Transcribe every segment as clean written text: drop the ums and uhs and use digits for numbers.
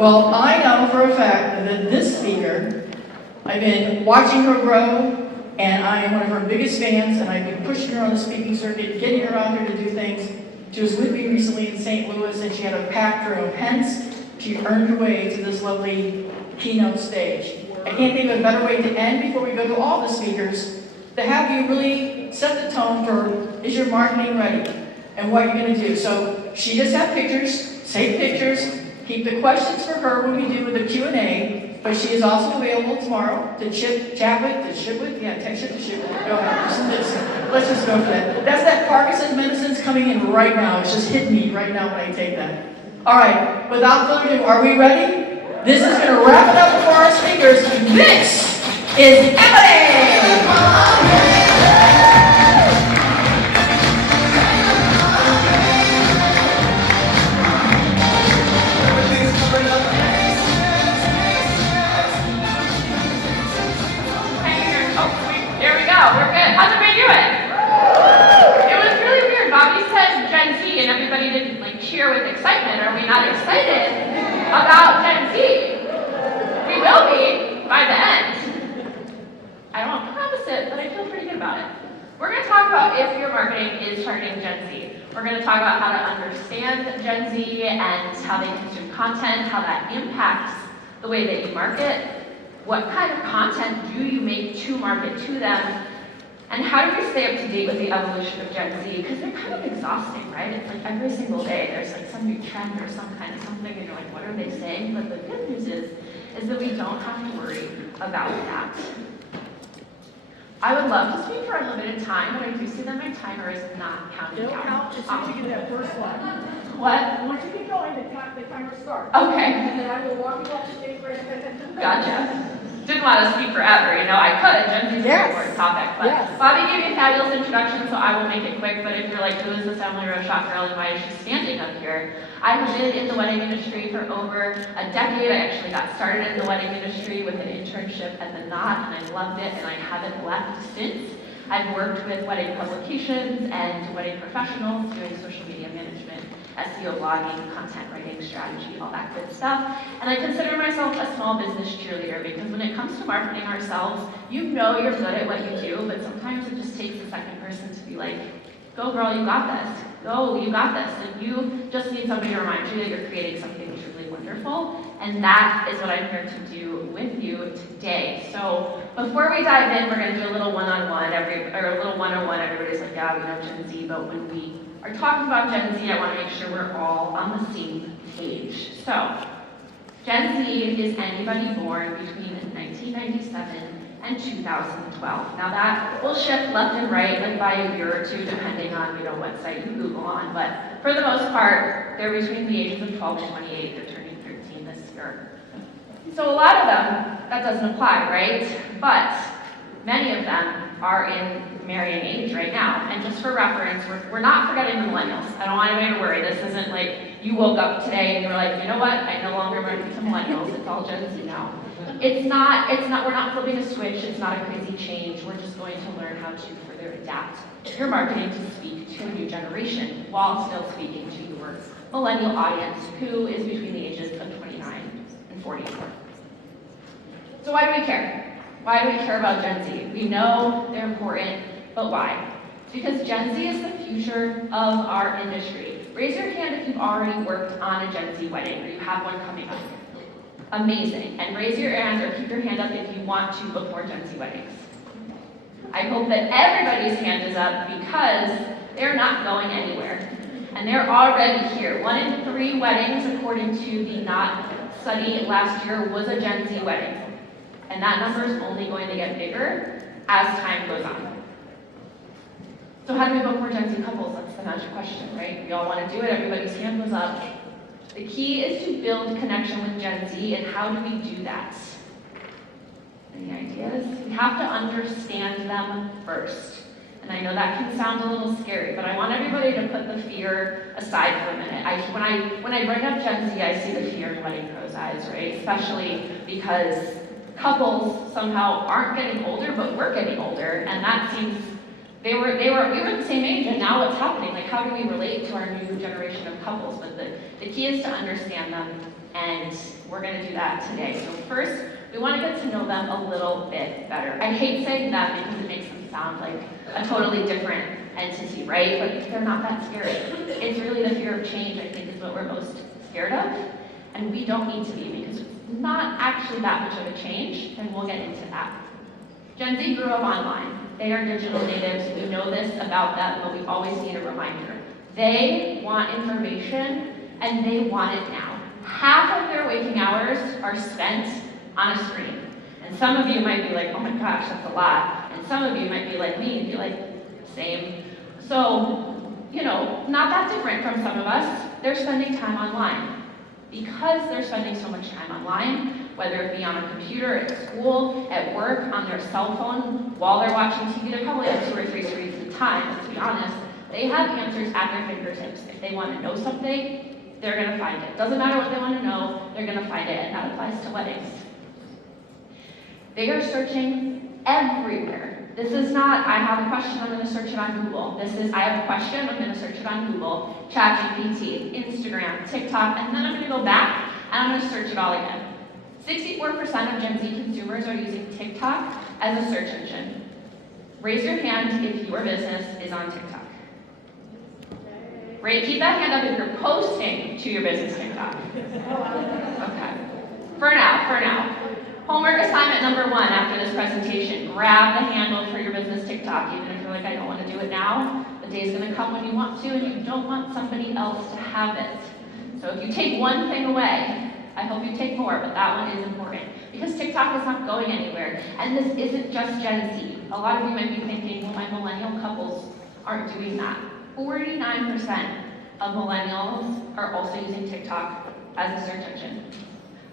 Well, I know for a fact that this speaker, I've been watching her grow, and I am one of her biggest fans, and I've been pushing her on the speaking circuit, getting her out here to do things. She was with me recently in St. Louis, and she had a packed room. Hence, she earned her way to this lovely keynote stage. I can't think of a better way to end before we go to all the speakers, to have you really set the tone for, is your marketing ready? And what you're going to do. So she just had pictures, save pictures, keep the questions for her when we do the Q&A, but she is also available tomorrow to chat with, text it to ship with. Go ahead, let's just go for that. That's that Parkinson's medicine's coming in right now. It's just hitting me right now when I take that. All right, without further ado, are we ready? This is going to wrap it up for our speakers. This is Emily! We're good. How's everybody doing? It was really weird. Bobby said Gen Z and everybody didn't cheer with excitement. Are we not excited about Gen Z? We will be by the end. I don't promise it, but I feel pretty good about it. We're going to talk about if your marketing is targeting Gen Z. We're going to talk about how to understand Gen Z and how they consume content, how that impacts the way that you market. What kind of content do you make to market to them? And how do we stay up to date with the evolution of Gen Z? Because they're kind of exhausting, right? It's like every single day there's some new trend or some kind of something, and you're like, what are they saying? But the good news is that we don't have to worry about that. I would love to speak for unlimited time, but I do see that my timer is not counting down. It'll count as soon as you get that first one. What? Once you get going, the timer starts. Okay. And then I will walk you off the stage right ahead. Gotcha. Didn't want to speak forever, I could. Gen Z is a very important topic. But Bobby gave me a fabulous introduction, so I will make it quick. But if you're like, who is this Emily Rochak girl and why is she standing up here? I have been in the wedding industry for over a decade. I actually got started in the wedding industry with an internship at the Knot, and I loved it, and I haven't left since. I've worked with wedding publications and wedding professionals doing social media management, SEO blogging, content writing, strategy, all that good stuff. And I consider myself a small business cheerleader because when it comes to marketing ourselves, you know you're good at what you do, but sometimes it just takes a second person to be like, go girl, you got this. Go, you got this. And you just need somebody to remind you that you're creating something truly wonderful. And that is what I'm here to do with you today. So before we dive in, we're going to do a little one-on-one, a little 101. Everybody's like, yeah, we know Gen Z, but when we are talking about Gen Z, I want to make sure we're all on the same page. So, Gen Z is anybody born between 1997 and 2012. Now that will shift left and right, by a year or two, depending on what site you Google on. But for the most part, they're between the ages of 12 and 28. They're turning 13 this year. So a lot of them, that doesn't apply, right? But many of them are in marrying age right now. And just for reference, we're not forgetting the millennials. I don't want anybody to worry. This isn't like you woke up today and you were like, you know what? I no longer market to millennials. It's all Gen Z now. We're not flipping a switch. It's not a crazy change. We're just going to learn how to further adapt your marketing to speak to a new generation while still speaking to your millennial audience who is between the ages of 29 and 44. So why do we care? Why do we care about Gen Z? We know they're important, but why? Because Gen Z is the future of our industry. Raise your hand if you've already worked on a Gen Z wedding or you have one coming up. Amazing. And raise your hand or keep your hand up if you want to book more Gen Z weddings. I hope that everybody's hand is up because they're not going anywhere. And they're already here. 1 in 3 weddings, according to the Knot study last year, was a Gen Z wedding. And that number is only going to get bigger as time goes on. So how do we book more Gen Z couples? That's the magic question, right? We all want to do it. Everybody's hand was up. The key is to build connection with Gen Z, and how do we do that? Any ideas? We have to understand them first. And I know that can sound a little scary, but I want everybody to put the fear aside for a minute. When I bring up Gen Z, I see the fear in wedding pros' eyes, right? Especially because couples somehow aren't getting older, but we're getting older, and that seems we were the same age, and now what's happening? Like, how do we relate to our new generation of couples? But the key is to understand them And we're gonna do that today. So first, we wanna get to know them a little bit better. I hate saying them because it makes them sound like a totally different entity, right? But they're not that scary. It's really the fear of change, I think, is what we're most scared of. And we don't need to be, because it's not actually that much of a change, and we'll get into that. Gen Z grew up online. They are digital natives. We know this about them, but we always need a reminder. They want information, and they want it now. Half of their waking hours are spent on a screen. And some of you might be like, oh my gosh, that's a lot. And some of you might be like me and be like, same. So, not that different from some of us. They're spending time online. Because they're spending so much time online, whether it be on a computer, at school, at work, on their cell phone, while they're watching TV, they're probably on 2 or 3 screens at a time, let's be honest. They have answers at their fingertips. If they want to know something, they're going to find it. Doesn't matter what they want to know, they're going to find it, and that applies to weddings. They are searching everywhere. This is not, I have a question, I'm going to search it on Google. This is, I have a question, I'm going to search it on Google, ChatGPT, Instagram, TikTok, and then I'm going to go back and I'm going to search it all again. 64% of Gen Z consumers are using TikTok as a search engine. Raise your hand if your business is on TikTok. Right, keep that hand up if you're posting to your business TikTok. Okay. For now. Homework assignment number 1 after this presentation. Grab the handle for your business TikTok, even if you're like, I don't want to do it now. The day's going to come when you want to, and you don't want somebody else to have it. So if you take one thing away, I hope you take more, but that one is important. Because TikTok is not going anywhere. And this isn't just Gen Z. A lot of you might be thinking, well, my millennial couples aren't doing that. 49% of millennials are also using TikTok as a search engine.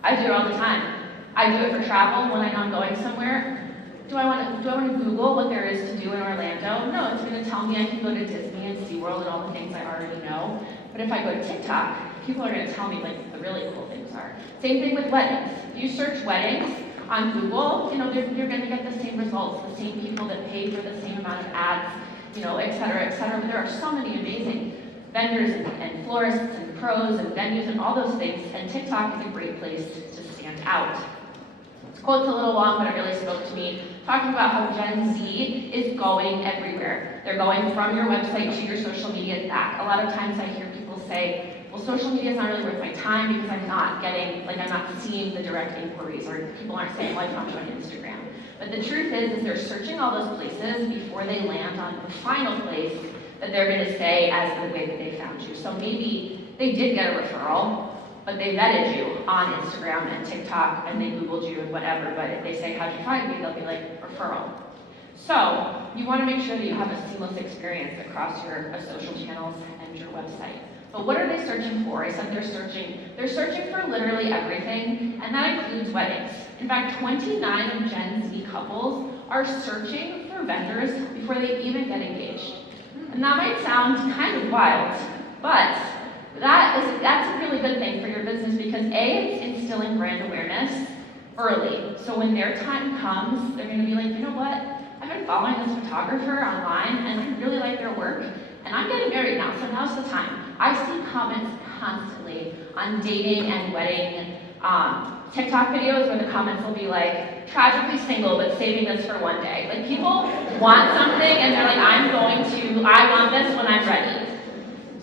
I do it all the time. I do it for travel when I know I'm going somewhere. Do I want to Google what there is to do in Orlando? No, it's going to tell me I can go to Disney and SeaWorld and all the things I already know. But if I go to TikTok, people are going to tell me like the really cool things are. Same thing with weddings. If you search weddings on Google, you're going to get the same results, the same people that pay for the same amount of ads, et cetera, et cetera. But there are so many amazing vendors and florists and pros and venues and all those things, and TikTok is a great place to stand out. This quote's a little long, but it really spoke to me, talking about how Gen Z is going everywhere. They're going from your website to your social media and back. A lot of times I hear people say, well, social media is not really worth my time because I'm not seeing the direct inquiries, or people aren't saying, well, I found you on Instagram. But the truth is they're searching all those places before they land on the final place that they're going to say as the way that they found you. So maybe they did get a referral, but they vetted you on Instagram and TikTok, and they Googled you and whatever, but if they say, how'd you find me, they'll be like, referral. So you want to make sure that you have a seamless experience across your social channels and your website. But what are they searching for? I said they're searching for literally everything, and that includes weddings. In fact, 29 of Gen Z couples are searching for vendors before they even get engaged. And that might sound kind of wild, but that's a really good thing for your business because A, it's instilling brand awareness early. So when their time comes, they're going to be like, you know what? I've been following this photographer online, and I really like their work, and I'm getting married now, so now's the time. I see comments constantly on dating and wedding TikTok videos where the comments will be like, tragically single, but saving this for one day. Like, people want something, and they're like, I want this when I'm ready.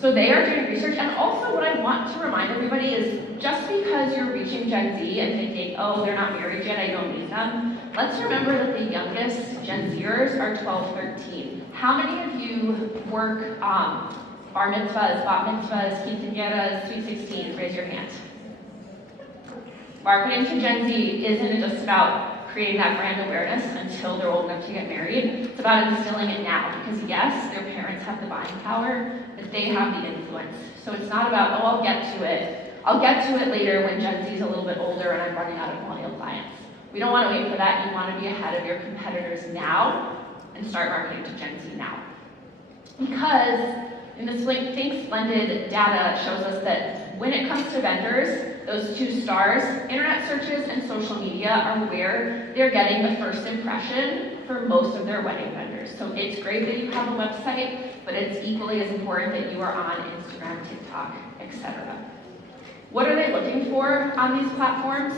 So they are doing research, and also what I want to remind everybody is just because you're reaching Gen Z and thinking, oh, they're not married yet, I don't need them, let's remember that the youngest Gen Zers are 12, 13. How many of you work bar mitzvahs, bat mitzvahs, quinceañeras, sweet 16? Raise your hand. Marketing to Gen Z isn't just about creating that brand awareness until they're old enough to get married. It's about instilling it now, because yes, their parents have the buying power, but they have the influence. So it's not about, oh, I'll get to it. I'll get to it later when Gen Z is a little bit older and I'm running out of millennial clients. We don't want to wait for that. You want to be ahead of your competitors now and start marketing to Gen Z now. Because in the Think Splendid data shows us that when it comes to vendors, those two stars, internet searches and social media, are where they're getting the first impression for most of their wedding vendors. So it's great that you have a website, but it's equally as important that you are on Instagram, TikTok, etc. What are they looking for on these platforms?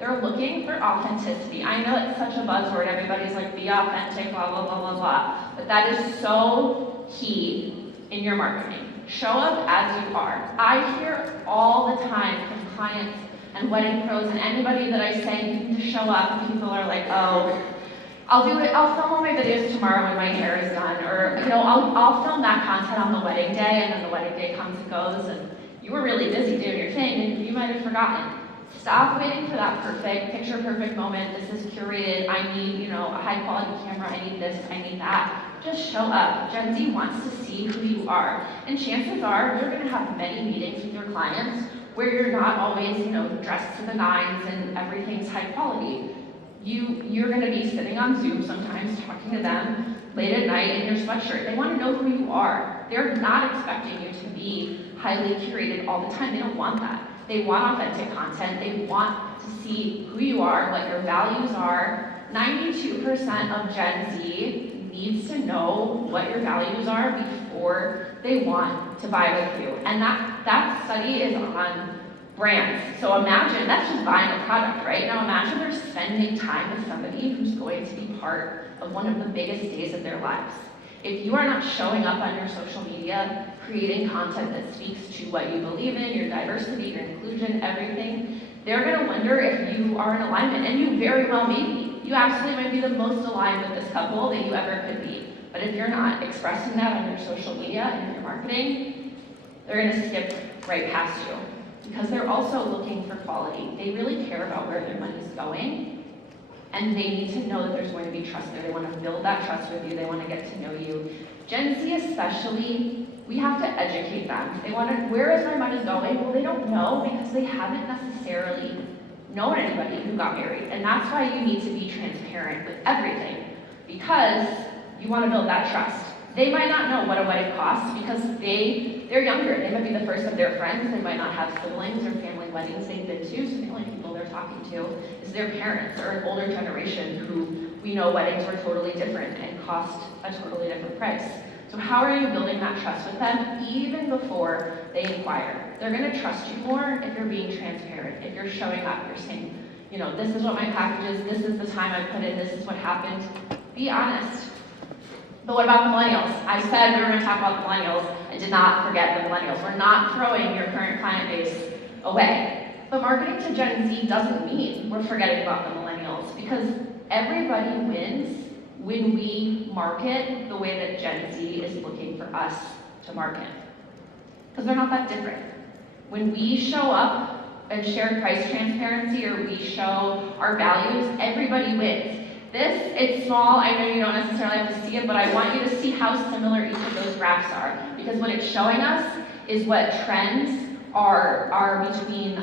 They're looking for authenticity. I know it's such a buzzword. Everybody's like, be authentic, blah, blah, blah, blah, blah. But that is so key in your marketing. Show up as you are. I hear all the time from clients and wedding pros and anybody that I say you need to show up, and people are like, oh, I'll do it, I'll film all my videos tomorrow when my hair is done, or I'll film that content on the wedding day, and then the wedding day comes and goes, and you were really busy doing your thing, and you might have forgotten. Stop waiting for that perfect, picture-perfect moment. This is curated. I need, a high-quality camera. I need this. I need that. Just show up. Gen Z wants to see who you are. And chances are you're going to have many meetings with your clients where you're not always, dressed to the nines and everything's high quality. You're going to be sitting on Zoom sometimes talking to them late at night in your sweatshirt. They want to know who you are. They're not expecting you to be highly curated all the time. They don't want that. They want authentic content. They want to see who you are, what your values are. 92% of Gen Z needs to know what your values are before they want to buy with you. And that study is on brands. So imagine, that's just buying a product, right? Now imagine they're spending time with somebody who's going to be part of one of the biggest days of their lives. If you are not showing up on your social media, creating content that speaks to what you believe in, your diversity, your inclusion, everything, they're going to wonder if you are in alignment, and you very well may be. You absolutely might be the most aligned with this couple that you ever could be. But if you're not expressing that on your social media and in your marketing, they're going to skip right past you, because they're also looking for quality. They really care about where their money's going. And they need to know that there's going to be trust there. They want to build that trust with you. They want to get to know you. Gen Z especially, we have to educate them. They want to, where is my money going? Well, they don't know because they haven't necessarily known anybody who got married. And that's why you need to be transparent with everything, because you want to build that trust. They might not know what a wedding costs because they're younger. They might be the first of their friends. They might not have siblings or family weddings they've been to, so the only people they're talking to is their parents or an older generation who we know weddings were totally different and cost a totally different price. So how are you building that trust with them even before they inquire? They're going to trust you more if you're being transparent, if you're showing up, you're saying, this is what my package is, this is the time I put in, this is what happened. Be honest. But what about the millennials? I said we were going to talk about the millennials. I did not forget the millennials. We're not throwing your current client base away. But marketing to Gen Z doesn't mean we're forgetting about the millennials, because everybody wins when we market the way that Gen Z is looking for us to market. Because they're not that different. When we show up and share price transparency, or we show our values, everybody wins. It's small, I know you don't necessarily have to see it, but I want you to see how similar each of those graphs are. Because what it's showing us is what trends are between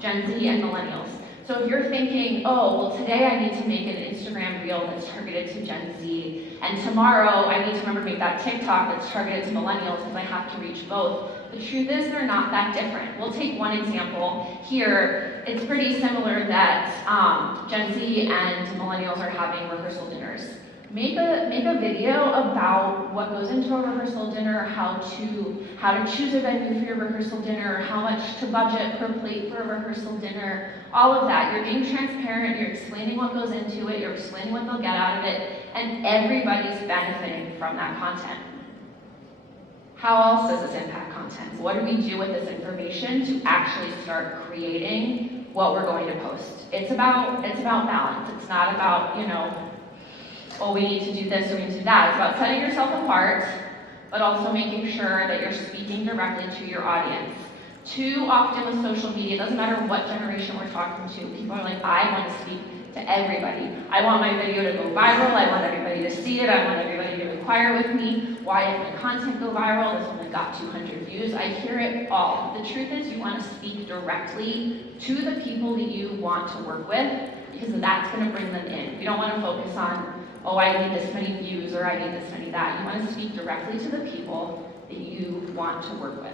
Gen Z and millennials. So if you're thinking, oh, well today I need to make an Instagram reel that's targeted to Gen Z, and tomorrow I need to remember to make that TikTok that's targeted to millennials because I have to reach both. The truth is they're not that different. We'll take one example here. It's pretty similar that Gen Z and millennials are having rehearsal dinners. Make a video about what goes into a rehearsal dinner, how to choose a venue for your rehearsal dinner, how much to budget per plate for a rehearsal dinner, all of that. You're being transparent, you're explaining what goes into it, you're explaining what they'll get out of it, and everybody's benefiting from that content. How else does this impact content? What do we do with this information to actually start creating what we're going to post? It's about balance. It's not about, oh, we need to do this or we need to do that. It's about setting yourself apart, but also making sure that you're speaking directly to your audience. Too often with social media, it doesn't matter what generation we're talking to, people are like, I want to speak to everybody. I want my video to go viral, I want everybody to see it, I want everybody to inquire with me. Why did my content go viral? This only got 200 views. I hear it all. The truth is you want to speak directly to the people that you want to work with, because that's going to bring them in. You don't want to focus on, oh, I need this many views or I need this many that. You want to speak directly to the people that you want to work with.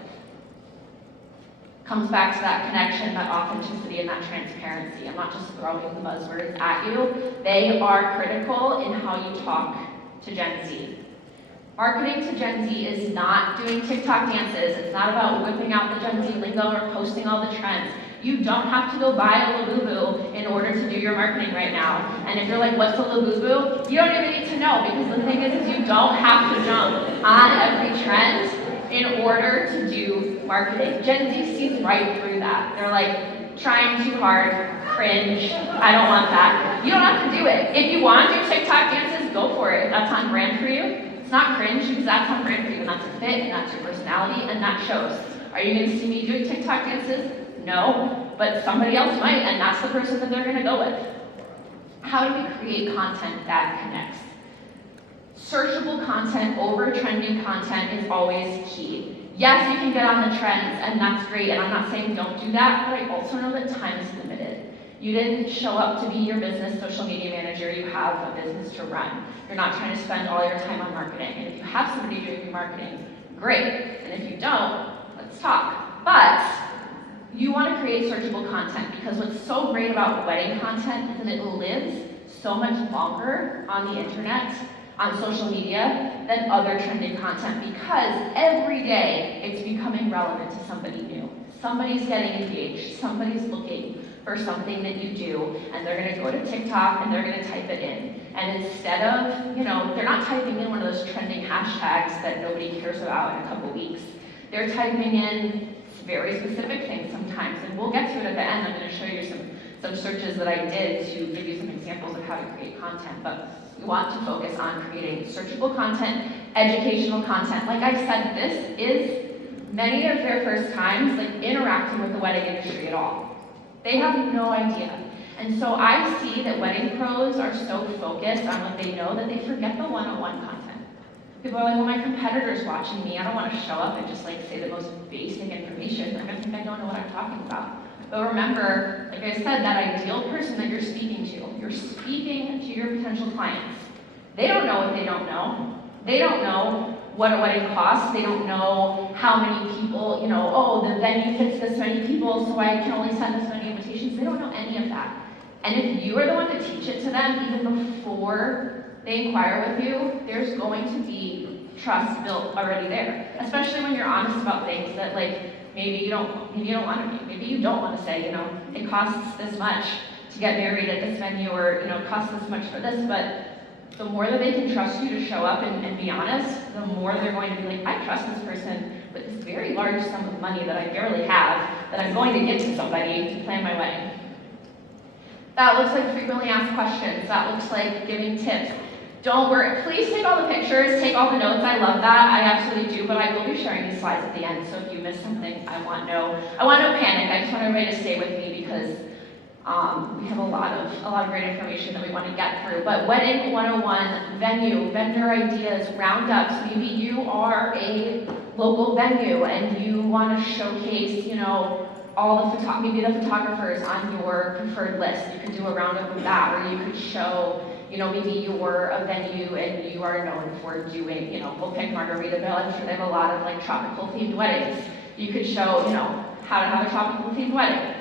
Comes back to that connection, that authenticity, and that transparency. I'm not just throwing the buzzwords at you. They are critical in how you talk to Gen Z. Marketing to Gen Z is not doing TikTok dances. It's not about whipping out the Gen Z lingo or posting all the trends. You don't have to go buy a Labubu in order to do your marketing right now. And if you're like, what's a Labubu? You don't even need to know, because the thing is you don't have to jump on every trend in order to do marketing. Gen Z sees right through that. They're like, trying too hard, cringe, I don't want that. You don't have to do it. If you want to do TikTok dances, go for it. If that's on brand for you, it's not cringe, because that's on brand for you, and that's a fit, and that's your personality, and that shows. Are you gonna see me doing TikTok dances? No, but somebody else might, and that's the person that they're gonna go with. How do we create content that connects? Searchable content over trending content is always key. Yes, you can get on the trends, and that's great, and I'm not saying don't do that, but I also know that time is limited. You didn't show up to be your business social media manager, you have a business to run. You're not trying to spend all your time on marketing, and if you have somebody doing your marketing, great, and if you don't, let's talk. But you want to create searchable content, because what's so great about wedding content is that it lives so much longer on the internet, on social media, than other trending content, because every day it's becoming relevant to somebody new. Somebody's getting engaged, somebody's looking for something that you do, and they're gonna go to TikTok and they're gonna type it in. And instead of, they're not typing in one of those trending hashtags that nobody cares about in a couple weeks. They're typing in very specific things sometimes, and we'll get to it at the end. I'm gonna show you some searches that I did to give you some examples of how to create content, but we want to focus on creating searchable content, educational content. Like I said, this is many of their first times interacting with the wedding industry at all. They have no idea. And so I see that wedding pros are so focused on what they know that they forget the one-on-one content. People are like, well, my competitor's watching me. I don't want to show up and just say the most basic information. They're gonna think I don't know what I'm talking about. But remember, like I said, that ideal person that you're speaking to, you're speaking to your potential clients. They don't know what they don't know. They don't know what a wedding costs. They don't know how many people, oh, the venue fits this many people, so I can only send this many invitations. They don't know any of that. And if you are the one to teach it to them even before they inquire with you, there's going to be trust built already there. Especially when you're honest about things that maybe you don't want to be. Maybe you don't want to say, it costs this much to get married at this venue, or it costs this much for this. But the more that they can trust you to show up and be honest, the more they're going to be like, I trust this person with this very large sum of money that I barely have, that I'm going to give to somebody to plan my wedding. That looks like frequently asked questions. That looks like giving tips. Don't worry, please take all the pictures, take all the notes. I love that, I absolutely do, but I will be sharing these slides at the end, so if you miss something, I want no panic. I just want everybody to stay with me, because we have a lot of great information that we want to get through. But Wedding 101, venue, vendor ideas, roundups. Maybe you are a local venue and you want to showcase, maybe the photographers on your preferred list. You could do a roundup of that, or you could show, maybe you're a venue and you are known for doing, we'll pick Margaritaville. I'm sure they have a lot of tropical themed weddings. You could show, how to have a tropical themed wedding.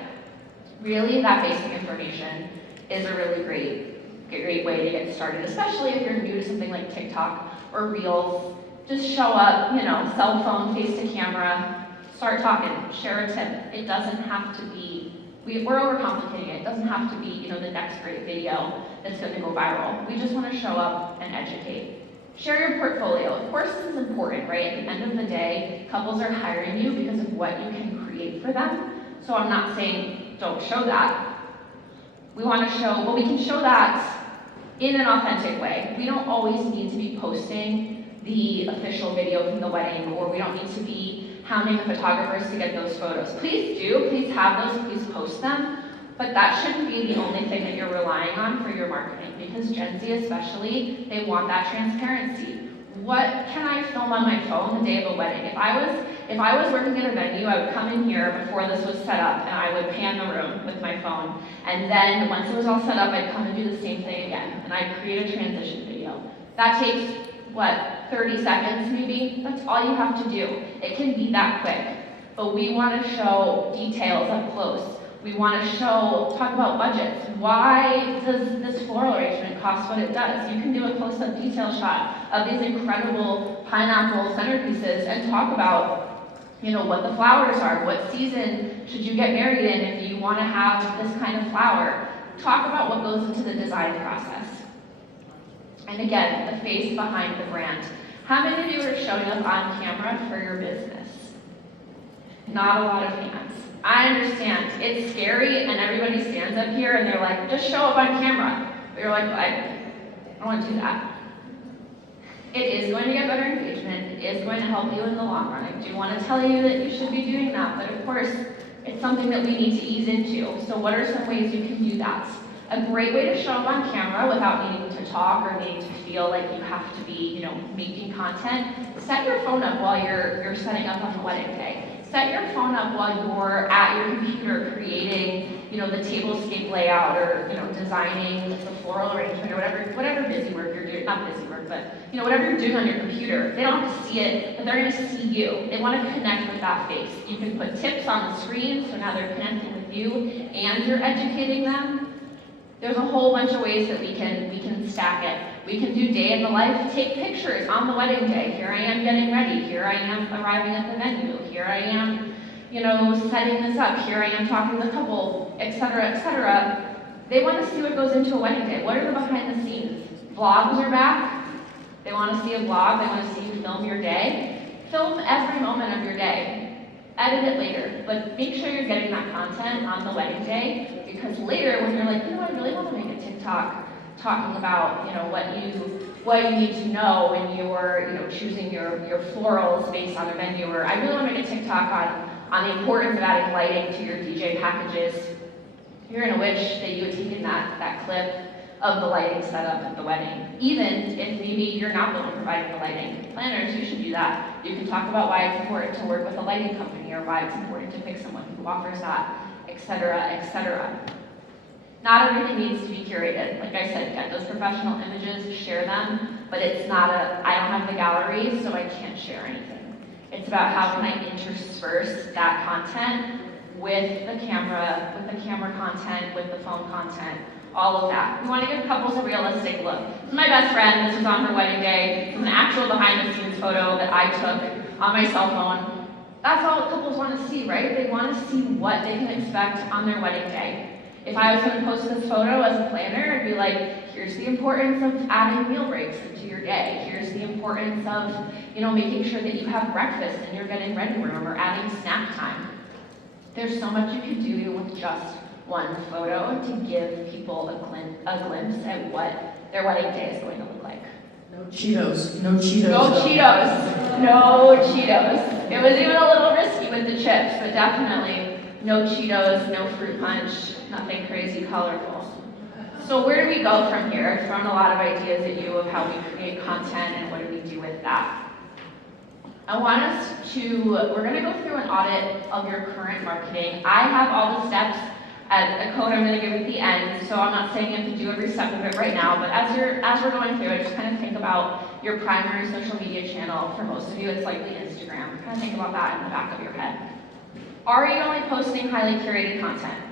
Really, that basic information is a really great way to get started, especially if you're new to something like TikTok or Reels. Just show up, cell phone, face to camera, start talking, share a tip. It doesn't have to be, we're overcomplicating it. It doesn't have to be, the next great video that's going to go viral. We just want to show up and educate. Share your portfolio. Of course, this is important, right? At the end of the day, couples are hiring you because of what you can create for them. So I'm not saying don't show that. We want to show, well, we can show that in an authentic way. We don't always need to be posting the official video from the wedding, or we don't need to be hounding the photographers to get those photos. Please do, please have those, please post them, but that shouldn't be the only thing that you're relying on for your marketing, because Gen Z especially, they want that transparency. What can I film on my phone the day of a wedding? If I was working at a venue, I would come in here before this was set up, and I would pan the room with my phone. And then once it was all set up, I'd come and do the same thing again, and I'd create a transition video. That takes, 30 seconds maybe? That's all you have to do. It can be that quick. But we want to show details up close. We want to talk about budgets. Why does this floral arrangement cost what it does? You can do a close-up detail shot of these incredible pineapple centerpieces and talk about, what the flowers are, what season should you get married in if you want to have this kind of flower. Talk about what goes into the design process. And again, the face behind the brand. How many of you are showing up on camera for your business? Not a lot of hands. I understand, it's scary and everybody stands up here and they're like, just show up on camera. But you're like, I don't want to do that. It is going to get better engagement. It is going to help you in the long run. I do want to tell you that you should be doing that, but of course, it's something that we need to ease into. So what are some ways you can do that? A great way to show up on camera without needing to talk or needing to feel like you have to be, making content. Set your phone up while you're setting up on the wedding day. Set your phone up while you're at your computer creating, the tablescape layout or, designing the floral arrangement or whatever busy work you're doing, not busy work, but, whatever you're doing on your computer. They don't have to see it, but they're going to see you. They want to connect with that face. You can put tips on the screen, so now they're connecting with you and you're educating them. There's a whole bunch of ways that we can stack it. We can do day in the life, take pictures on the wedding day. Here I am getting ready. Here I am arriving at the venue. Here I am, setting this up. Here I am talking to the couple, etc., etc. They want to see what goes into a wedding day. What are the behind the scenes? Vlogs are back. They want to see a vlog. They want to see you film your day. Film every moment of your day. Edit it later, but make sure you're getting that content on the wedding day, because later when you're like, I really want to make a TikTok talking about, what you need to know when you're, choosing your florals based on a venue, or I really want to make a TikTok on the importance of adding lighting to your DJ packages. You're gonna wish that you had taken that clip of the lighting setup at the wedding, even if maybe you're not the one providing the lighting. Planners, you should do that. You can talk about why it's important to work with a lighting company or why it's important to pick someone who offers that, etc., etc. Not everything needs to be curated. Like I said, get those professional images, share them, but it's not I don't have the gallery, so I can't share anything. It's about how can I intersperse that content with the camera content, with the phone content, all of that. We want to give couples a realistic look. This is my best friend. This was on her wedding day. This is an actual behind-the-scenes photo that I took on my cell phone. That's all couples want to see, right? They want to see what they can expect on their wedding day. If I was going to post this photo as a planner, I'd be like, here's the importance of adding meal breaks into your day. Here's the importance of, making sure that you have breakfast in your getting ready room or adding snack time. There's so much you can do with just one photo to give people a glimpse at what their wedding day is going to look like. No Cheetos. No Cheetos. No Cheetos. No Cheetos. It was even a little risky with the chips, but definitely no Cheetos, no fruit punch, nothing crazy colorful. So where do we go from here? I've thrown a lot of ideas at you of how we create content and what do we do with that. We're going to go through an audit of your current marketing. I have all the steps at a code I'm going to give at the end, so I'm not saying you have to do every step of it right now, but as we're going through it, just kind of think about your primary social media channel. For most of you, it's likely Instagram. Kind of think about that in the back of your head. Are you only posting highly curated content?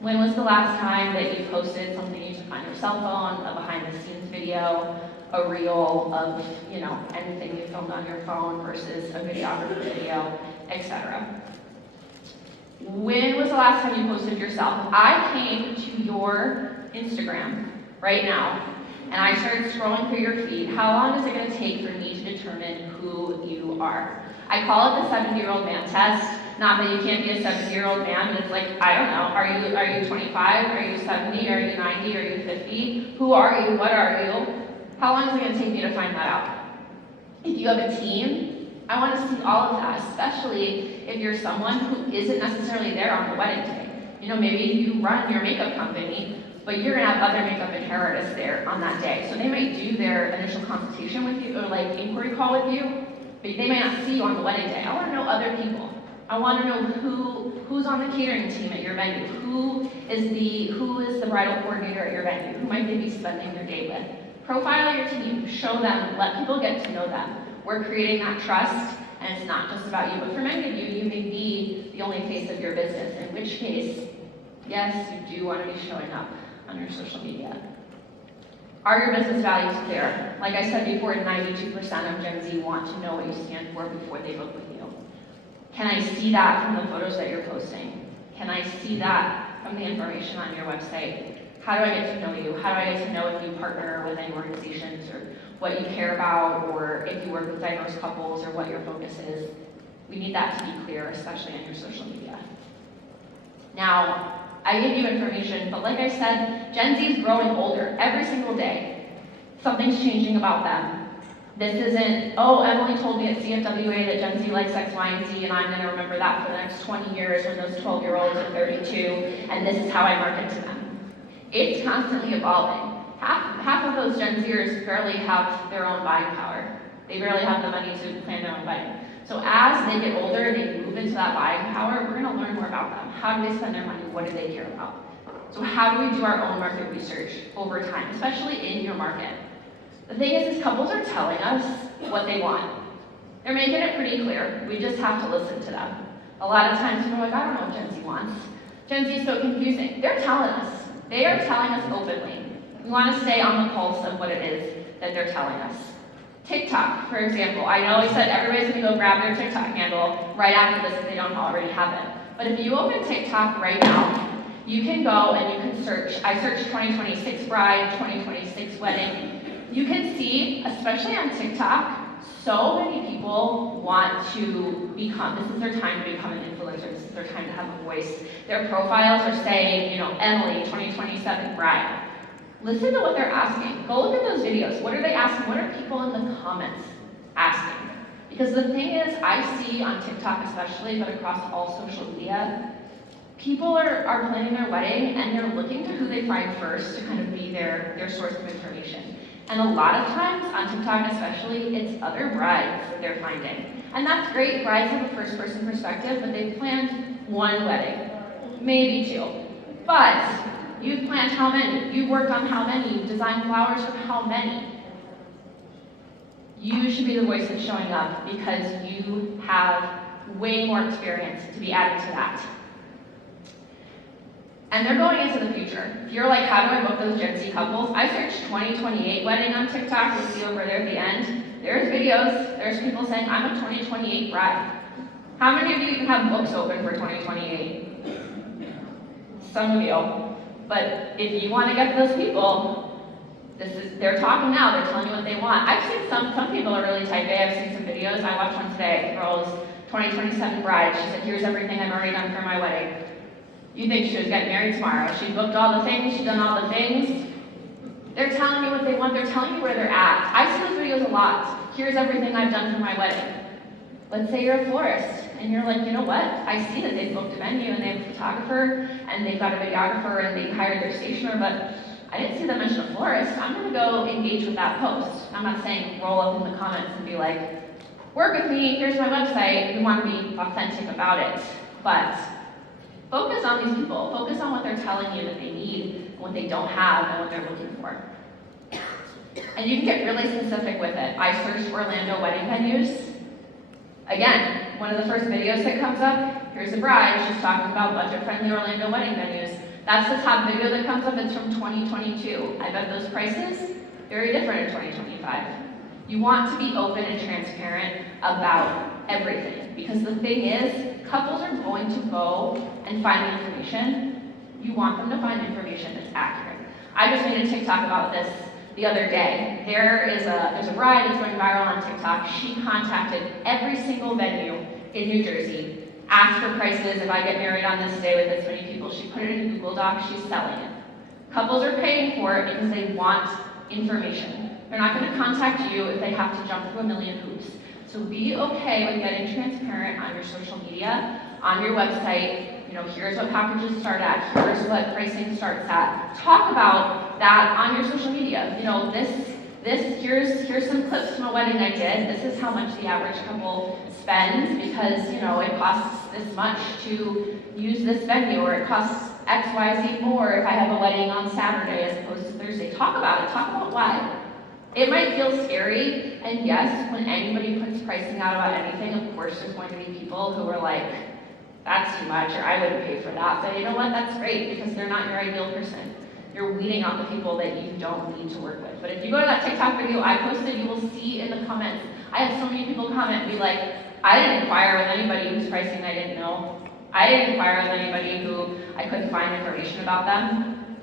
When was the last time that you posted something you took on your cell phone, a behind-the-scenes video, a reel of, anything you filmed on your phone versus a videographer video, etc.? When was the last time you posted yourself? If I came to your Instagram right now and I started scrolling through your feed, how long is it going to take for me to determine who you are? I call it the 70-year-old man test. Not that you can't be a 70-year-old man, but it's like, I don't know, are you 25? Are you 70? Are you 90? Are you 50? Who are you? What are you? How long is it going to take me to find that out? If you have a team, I want to see all of that, especially if you're someone who isn't necessarily there on the wedding day. Maybe you run your makeup company, but you're going to have other makeup and hair artists there on that day. So they might do their initial consultation with you or inquiry call with you, but they may not see you on the wedding day. I want to know other people. I want to know who's on the catering team at your venue, who is the bridal coordinator at your venue, who might they be spending their day with. Profile your team, show them, let people get to know them. We're creating that trust, and it's not just about you, but for many of you, you may be the only face of your business, in which case, Yes, you do want to be showing up on your social media. Are your business values clear? Like I said before, 92% of Gen Z want to know what you stand for before they book with you. Can I see that from the photos that you're posting? Can I see that from the information on your website? How do I get to know you? How do I get to know if you partner with any organizations or what you care about, or if you work with diverse couples, or what your focus is? We need that to be clear, especially on your social media. Now, I gave you information, but like I said, Gen Z is growing older every single day. Something's changing about them. This isn't, oh, Emily told me at CFWA that Gen Z likes X, Y, and Z, and I'm going to remember that for the next 20 years when those 12-year-olds are 32, and this is how I market to them. It's constantly evolving. Half of those Gen Zers barely have their own buying power. They barely have the money to plan their own wedding. So as they get older and they move into that buying power, we're going to learn more about them. How do they spend their money? What do they care about? So how do we do our own market research over time, especially in your market? The thing is couples are telling us what they want. They're making it pretty clear. We just have to listen to them. A lot of times people are like, I don't know what Gen Z wants. Gen Z is so confusing. They're telling us. They are telling us openly. We want to stay on the pulse of what it is that they're telling us. TikTok, for example. I know I said everybody's going to go grab their TikTok handle right after this if they don't already have it. But if you open TikTok right now, you can go and you can search. I searched 2026 bride, 2026 wedding. You can see, especially on TikTok, so many people want to become, this is their time to become an influencer, this is their time to have a voice. Their profiles are saying, you know, Emily, 2027 bride. Listen to what they're asking. Go look at those videos. What are they asking? What are people in the comments asking? Because the thing is, I see on TikTok especially, but across all social media, people are planning their wedding and they're looking to who they find first to kind of be their source of information. And a lot of times, on TikTok especially, it's other brides that they're finding. And that's great. Brides have a first-person perspective, but they've planned one wedding, maybe two. But you've planned how many? You've worked on how many? You've designed flowers for how many? You should be the voice that's showing up because you have way more experience to be adding to that. And they're going into the future. If you're like, how do I book those Gen Z couples? I searched 2028 wedding on TikTok. You'll see over there at the end. There's videos. There's people saying, I'm a 2028 bride. How many of you even have books open for 2028? Some of you. But if you want to get those people, they're talking now. They're telling you what they want. I've seen some people are really type A. I've seen some videos. I watched one today. The girl was 2027 bride. She said, here's everything I've already done for my wedding. You think she was getting married tomorrow. She booked all the things, she's done all the things. They're telling you what they want, they're telling you where they're at. I see those videos a lot. Here's everything I've done for my wedding. Let's say you're a florist, and you're like, you know what? I see that they've booked a venue, and they have a photographer, and they've got a videographer, and they've hired their stationer, but I didn't see them mention a florist. I'm gonna go engage with that post. I'm not saying roll up in the comments and be like, work with me, here's my website. We wanna be authentic about it. But focus on these people. Focus on what they're telling you that they need, what they don't have, and what they're looking for. And you can get really specific with it. I searched Orlando wedding venues. Again, one of the first videos that comes up, here's a bride, she's talking about budget-friendly Orlando wedding venues. That's the top video that comes up, it's from 2022. I bet those prices, very different in 2025. You want to be open and transparent about everything. Because the thing is, couples are going to go and find the information. You want them to find information that's accurate. I just made a TikTok about this the other day. There's a bride that's going viral on TikTok. She contacted every single venue in New Jersey, asked for prices. If I get married on this day with this many people, she put it in a Google Doc, she's selling it. Couples are paying for it because they want information. They're not going to contact you if they have to jump through a million hoops. So be okay with getting transparent on your social media, on your website. You know, here's what packages start at, here's what pricing starts at. Talk about that on your social media. You know, here's some clips from a wedding I did. This is how much the average couple spends because, you know, it costs this much to use this venue, or it costs X, Y, Z more if I have a wedding on Saturday as opposed to Thursday. Talk about it. Talk about why. It might feel scary, and yes, when anybody puts pricing out about anything, of course there's going to be people who are like, that's too much, or I wouldn't pay for that. But you know what? That's great because they're not your ideal person. You're weeding out the people that you don't need to work with. But if you go to that TikTok video I posted, you will see in the comments, I had so many people comment and be like, I didn't inquire with anybody whose pricing I didn't know. I didn't inquire with anybody who I couldn't find information about them.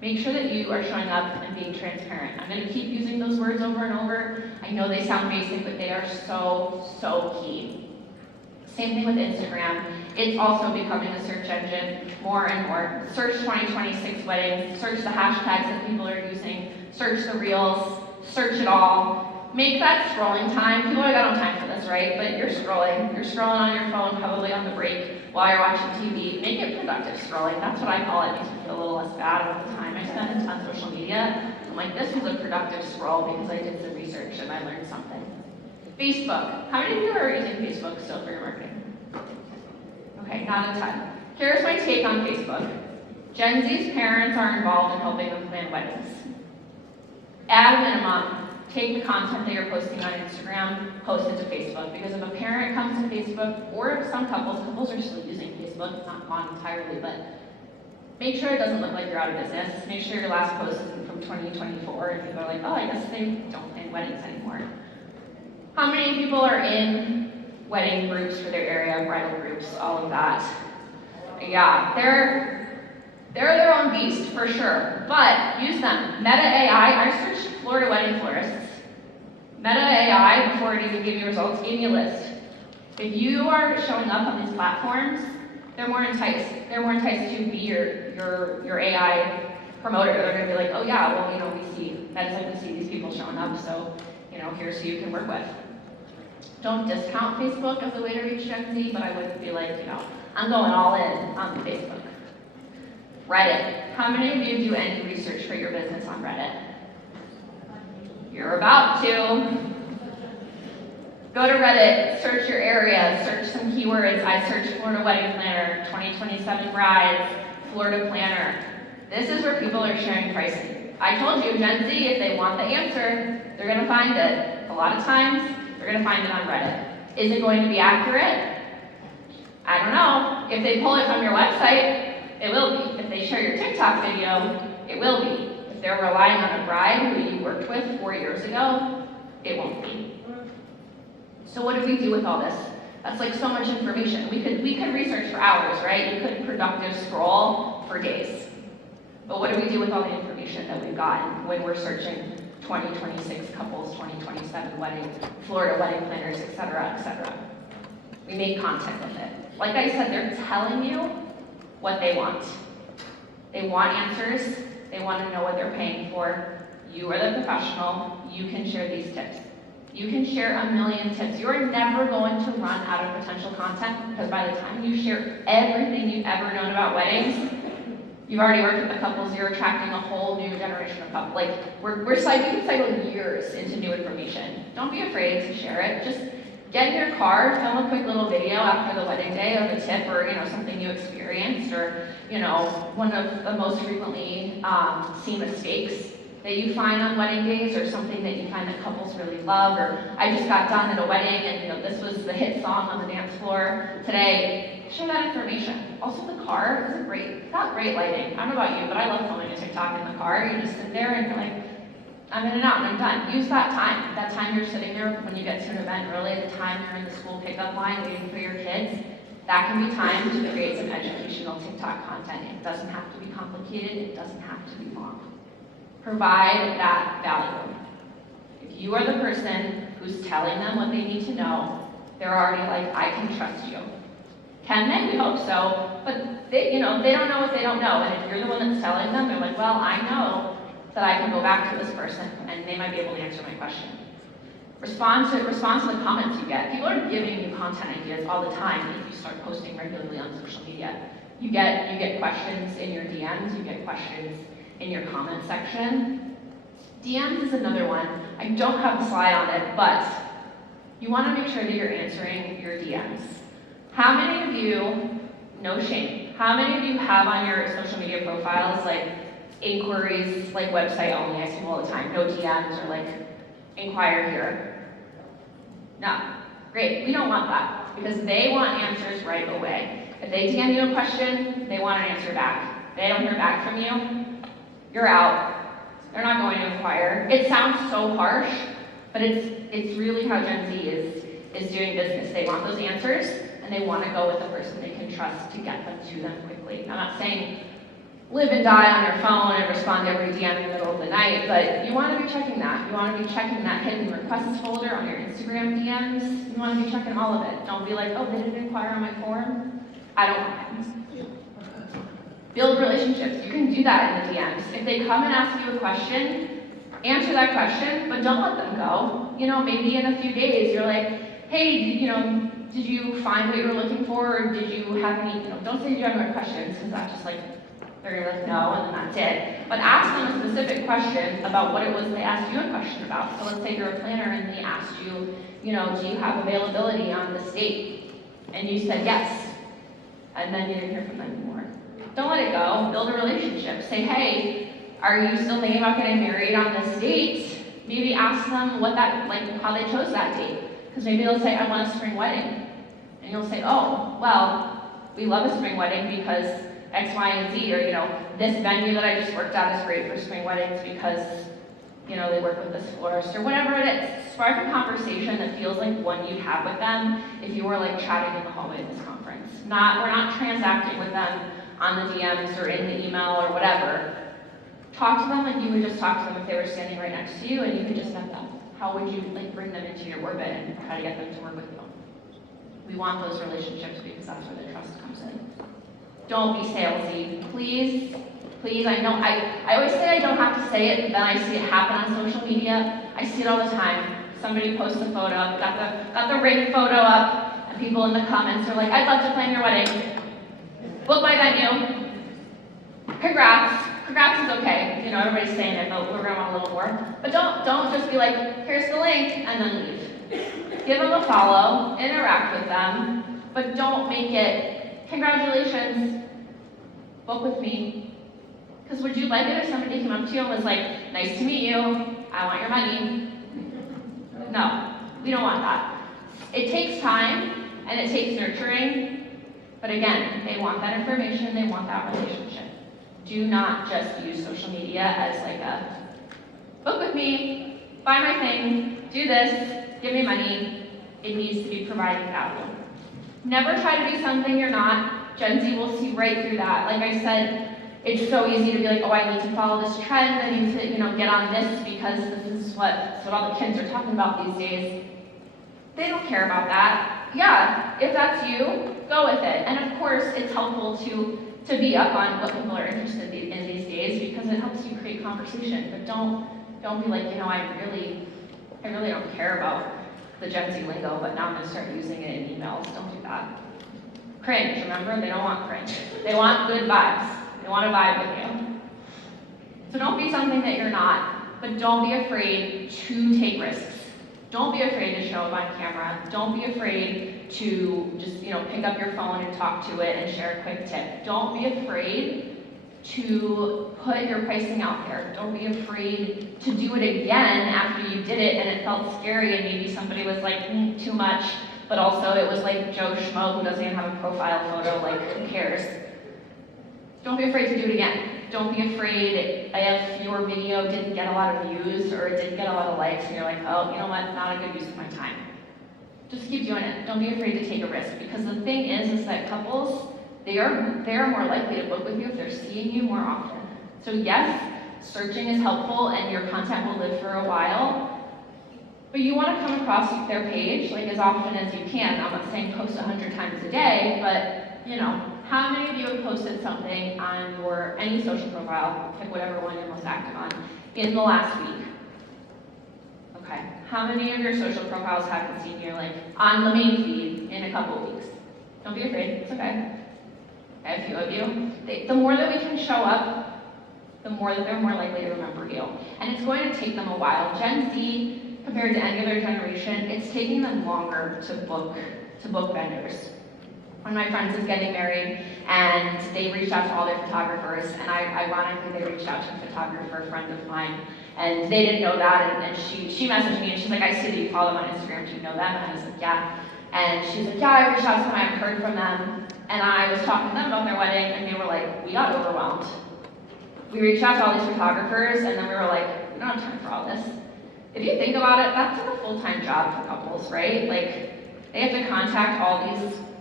Make sure that you are showing up and being transparent. I'm going to keep using those words over and over. I know they sound basic, but they are so, so key. Same thing with Instagram. It's also becoming a search engine more and more. Search 2026 weddings, search the hashtags that people are using, search the reels, search it all. Make that scrolling time. People are got no time for this, right? But you're scrolling. You're scrolling on your phone, probably on the break while you're watching TV. Make it productive scrolling. That's what I call it. It makes me feel a little less bad about the time I spend on social media. I'm like, this was a productive scroll because I did some research and I learned something. Facebook. How many of you are using Facebook still for your marketing? Okay, not a ton. Here's my take on Facebook. Gen Z's parents are involved in helping them plan weddings. At a minimum, take the content that you're posting on Instagram, post it to Facebook. Because if a parent comes to Facebook, or some couples are still using Facebook, it's not gone entirely, but make sure it doesn't look like you're out of business. Make sure your last post isn't from 2024 and people are like, oh, I guess they don't plan weddings anymore. How many people are in wedding groups for their area, bridal groups, all of that? Yeah, they're their own beast for sure, but use them. Meta AI, I searched Florida wedding florists. Meta AI, before it even gave you results, gave me a list. If you are showing up on these platforms, they're more enticed. They're more enticed to be your AI promoter. They're gonna be like, oh yeah, well, you know, we see these people showing up, so, you know, here's who you can work with. Don't discount Facebook as a way to reach Gen Z, but I wouldn't be like, you know, I'm going all in on Facebook. Reddit. How many of you do any research for your business on Reddit? You're about to. Go to Reddit, search your area, search some keywords. I searched Florida wedding planner, 2027 brides, Florida planner. This is where people are sharing pricing. I told you, Gen Z, if they want the answer, they're gonna find it. A lot of times, they're gonna find it on Reddit. Is it going to be accurate? I don't know. If they pull it from your website, it will be. If they share your TikTok video, it will be. If they're relying on a bride who you worked with 4 years ago, it won't be. So what do we do with all this? That's like so much information. We could research for hours, right? You could productive scroll for days. But what do we do with all the information that we've gotten when we're searching 2026 couples, 2027 weddings, Florida wedding planners, et cetera, We make content with it. Like I said, they're telling you what they want. They want answers. They want to know what they're paying for. You are the professional. You can share these tips. You can share a million tips. You're never going to run out of potential content because by the time you share everything you've ever known about weddings, you've already worked with the couples, you're attracting a whole new generation of couples. Like, we can cycle years into new information. Don't be afraid to share it. Just get in your car, film a quick little video after the wedding day of a tip or, you know, something you experienced or, you know, one of the most frequently seen mistakes that you find on wedding days or something that you find that couples really love, or I just got done at a wedding and, you know, this was the hit song on the dance floor today. Share that information. Also, the car is it's got great lighting. I don't know about you, but I love filming a TikTok in the car. You just sit there and you're like, I'm in and out and I'm done. Use that time you're sitting there when you get to an event early, the time you're in the school pickup line waiting for your kids. That can be time to create some educational TikTok content. It doesn't have to be complicated. It doesn't have to be long. Provide that value. If you are the person who's telling them what they need to know, they're already like, I can trust you. Can they? We hope so. But they don't know what they don't know. And if you're the one that's telling them, they're like, well, I know that I can go back to this person and they might be able to answer my question. Respond to the comments you get. People are giving you content ideas all the time if you start posting regularly on social media. You get questions in your DMs, you get questions in your comment section. DMs is another one. I don't have a slide on it, but you want to make sure that you're answering your DMs. How many of you, no shame, how many of you have on your social media profiles like inquiries, like website only? I see them all the time. No DMs or like inquire here. No. Great. We don't want that because they want answers right away. If they DM you a question, they want an answer back. If they don't hear back from you, you're out. They're not going to inquire. It sounds so harsh, but it's really how Gen Z is doing business. They want those answers, and they want to go with the person they can trust to get them to them quickly. I'm not saying live and die on your phone and respond to every DM in the middle of the night, but you want to be checking that. You want to be checking that hidden requests folder on your Instagram DMs. You want to be checking all of it. Don't be like, oh, they didn't inquire on my forum. I don't want that. Build relationships. You can do that in the DMs. If they come and ask you a question, answer that question, but don't let them go. You know, maybe in a few days you're like, hey, you know, did you find what you were looking for, or did you have any, you know, don't say, do you have any questions, because that's just like, they're gonna be like, no, and then that's it. But ask them a specific question about what it was they asked you a question about. So let's say you're a planner and they asked you, you know, do you have availability on this date? And you said yes. And then you didn't hear from them anymore. Don't let it go. Build a relationship. Say, hey, are you still thinking about getting married on this date? Maybe ask them what that, like, how they chose that date. Because maybe they'll say, I want a spring wedding. And you'll say, oh, well, we love a spring wedding because X, Y, and Z, or, you know, this venue that I just worked at is great for spring weddings because, you know, they work with this florist, or whatever it is. Spark a conversation that feels like one you'd have with them if you were like chatting in the hallway at this conference. We're not transacting with them on the DMs or in the email or whatever. Talk to them like you would just talk to them if they were standing right next to you and you could just met them. How would you like bring them into your orbit and try to get them to work with you? We want those relationships because that's where the trust comes in. Don't be salesy. Please, please, I know, I always say I don't have to say it, but then I see it happen on social media. I see it all the time. Somebody posts a photo up, got the ring photo up, and people in the comments are like, I'd love to plan your wedding. Book my venue. Congrats. Congrats is okay. You know, everybody's saying it, but we're gonna want a little more. But don't just be like, here's the link, and then leave. Give them a follow, interact with them, but don't make it, congratulations, book with me. Because would you like it if somebody came up to you and was like, nice to meet you, I want your money? No, we don't want that. It takes time and it takes nurturing, but again, they want that information, they want that relationship. Do not just use social media as like a, book with me, buy my thing, do this, give me money. It needs to be providing value. Never try to be something you're not. Gen Z will see right through that. Like I said, it's so easy to be like, oh, I need to follow this trend. I need to, you know, get on this because this is what all the kids are talking about these days. They don't care about that. Yeah, if that's you, go with it. And of course, it's helpful to be up on what people are interested in these days because it helps you create conversation. But don't be like, you know, I really don't care about the Gen Z lingo, but now I'm gonna start using it in emails. Don't do that. Cringe, remember? They don't want cringe. They want good vibes. They want to vibe with you. So don't be something that you're not, but don't be afraid to take risks. Don't be afraid to show up on camera. Don't be afraid to just, you know, pick up your phone and talk to it and share a quick tip. Don't be afraid to put your pricing out there. Don't be afraid to do it again after you did it and it felt scary and maybe somebody was like, too much, but also it was like Joe Schmo who doesn't even have a profile photo, like who cares? Don't be afraid to do it again. Don't be afraid if your video didn't get a lot of views or it didn't get a lot of likes and you're like, oh, you know what, not a good use of my time. Just keep doing it. Don't be afraid to take a risk because the thing is that couples, they are more likely to book with you if they're seeing you more often. So yes, searching is helpful and your content will live for a while, but you want to come across their page like as often as you can. I'm not saying post 100 times a day, but you know, how many of you have posted something on your any social profile, pick whatever one you're most active on, in the last week? Okay. How many of your social profiles haven't seen you like on the main feed in a couple of weeks? Don't be afraid. It's okay. A few of you. The more that we can show up, the more that they're more likely to remember you. And it's going to take them a while. Gen Z, compared to any other generation, it's taking them longer to book vendors. One of my friends is getting married, and they reached out to all their photographers, and ironically, they reached out to a photographer friend of mine, and they didn't know that, and she messaged me, and she's like, I see that you follow them on Instagram, do you know them? And I was like, yeah. And she's like, yeah, I reached out to them, I haven't heard from them. And I was talking to them about their wedding, and they were like, we got overwhelmed. We reached out to all these photographers, and then we were like, we don't have time for all this. If you think about it, that's like a full-time job for couples, right? Like, they have to contact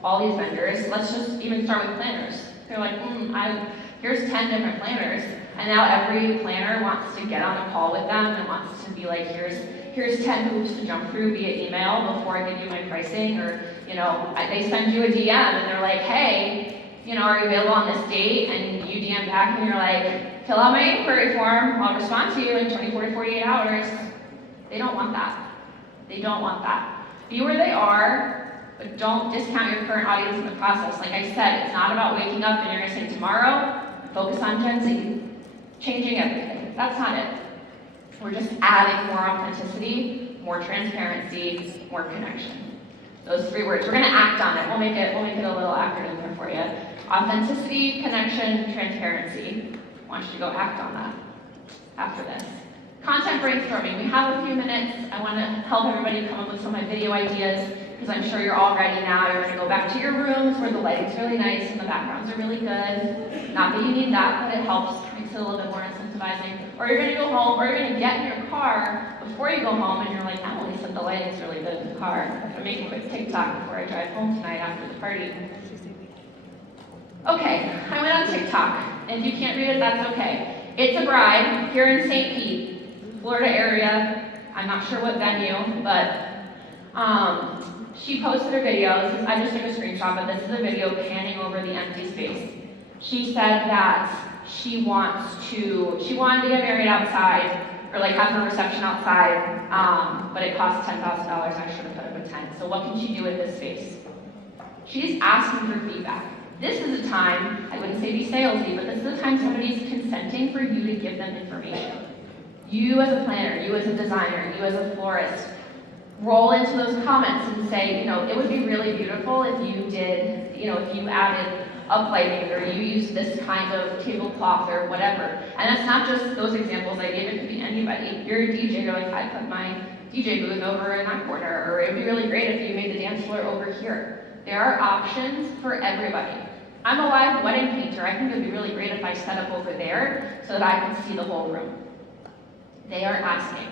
all these vendors. Let's just even start with planners. They're like, here's 10 different planners. And now every planner wants to get on a call with them and wants to be like, here's 10 hoops to jump through via email before I give you my pricing. Or, they send you a DM and they're like, hey, are you available on this date? And you DM back and you're like, fill out my inquiry form. I'll respond to you in 24 to 48 hours. They don't want that. They don't want that. Be where they are, but don't discount your current audience in the process. Like I said, it's not about waking up and you're going to say tomorrow, focus on Gen Z, changing everything. That's not it. We're just adding more authenticity, more transparency, more connection. Those 3 words. We're going to act on it. We'll make it a little acronym there for you. Authenticity, connection, transparency. I want you to go act on that after this. Content brainstorming. We have a few minutes. I want to help everybody come up with some of my video ideas, because I'm sure you're all ready now. You're going to go back to your rooms where the lighting's really nice and the backgrounds are really good. Not that you need that, but it helps. Makes it a little bit more incentivizing. Or you're going to go home, or you're going to get in your car before you go home, and you're like, Emily said the lighting's really good in the car. I'm making a quick TikTok before I drive home tonight after the party. Okay, I went on TikTok, and if you can't read it, that's okay. It's a bride here in St. Pete, Florida area. I'm not sure what venue, but she posted her video. I just took a screenshot, but this is a video panning over the empty space. She said that she wanted to get married outside, or like have her reception outside, but it costs $10,000. I should have put up a tent. So what can she do with this space? She's asking for feedback. This is a time, I wouldn't say be salesy, but this is a time somebody's consenting for you to give them information. You as a planner, you as a designer, you as a florist, roll into those comments and say, it would be really beautiful if you did, if you added uplighting, or you used this kind of tablecloth or whatever. And that's not just those examples I gave, it could be anybody. You're a DJ, you're like, I put my DJ booth over in that corner, or it would be really great if you made the dance floor over here. There are options for everybody. I'm a live wedding painter. I think it would be really great if I set up over there so that I can see the whole room. They are asking.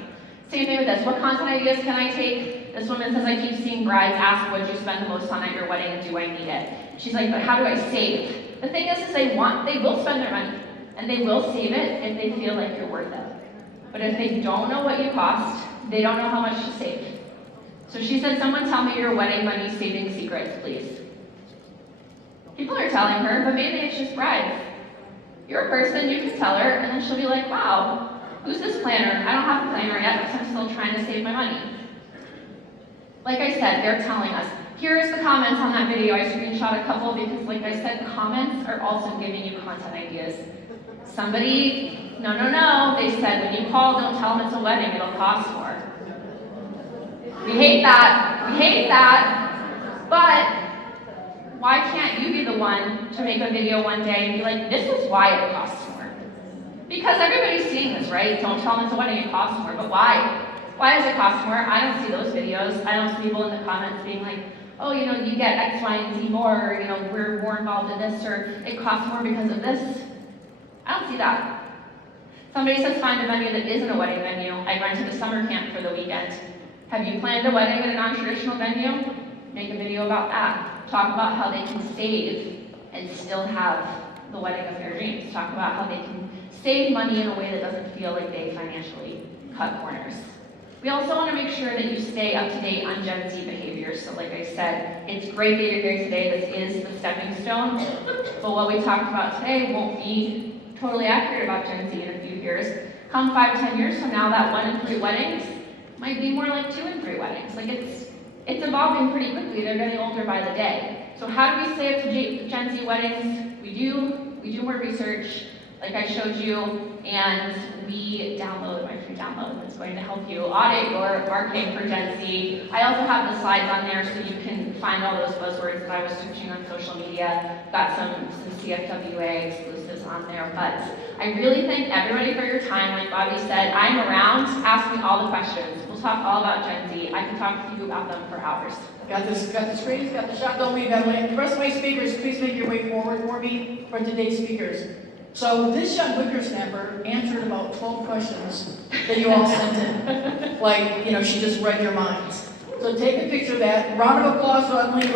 Same thing with this. What content ideas can I take? This woman says, I keep seeing brides ask, what did you spend the most on at your wedding, and do I need it? She's like, but how do I save? The thing is they will spend their money, and they will save it if they feel like you're worth it. But if they don't know what you cost, they don't know how much to save. So she said, someone tell me your wedding money saving secrets, please. People are telling her, but maybe it's just brides. You're a person, you can tell her, and then she'll be like, wow, who's this planner? I don't have a planner yet, because I'm still trying to save my money. Like I said, they're telling us. Here's the comments on that video. I screenshot a couple because, like I said, comments are also giving you content ideas. Somebody, no, they said, when you call, don't tell them it's a wedding, it'll cost more. We hate that, but why can't you be the one to make a video one day and be like, this is why it costs more? Because everybody's seeing this, right? Don't tell them it's a wedding, it costs more, but why? Why does it cost more? I don't see those videos. I don't see people in the comments being like, oh, you get X, Y, and Z more, or, we're more involved in this, or it costs more because of this. I don't see that. Somebody says find a venue that isn't a wedding venue. I rented a summer camp for the weekend. Have you planned a wedding at a non-traditional venue? Make a video about that. Talk about how they can save and still have the wedding of their dreams. Talk about how they can save money in a way that doesn't feel like they financially cut corners. We also want to make sure that you stay up to date on Gen Z behaviors. So like I said, it's great that you're here today. This is the stepping stone. But what we talked about today won't be totally accurate about Gen Z in a few years. Come 5-10 years from now, that 1 in 3 weddings might be more like 2 in 3 weddings. Like it's evolving pretty quickly. They're getting older by the day. So how do we stay up to Gen Z weddings? We do more research, like I showed you, and we download my free download that's going to help you audit your marketing for Gen Z. I also have the slides on there so you can find all those buzzwords that I was searching on social media. Got some CFWA exclusives on there, but I really thank everybody for your time. Like Bobby said, I'm around. Ask me all the questions. We'll talk all about Gen Z. I can talk to you about them for hours. Got the screens, got the shot, don't leave that way. The rest of my speakers, please make your way forward for me for today's speakers. So this young whippersnapper answered about 12 questions that you all sent in. Like, you know, she just read your minds. So take a picture of that. Round of applause for Emily.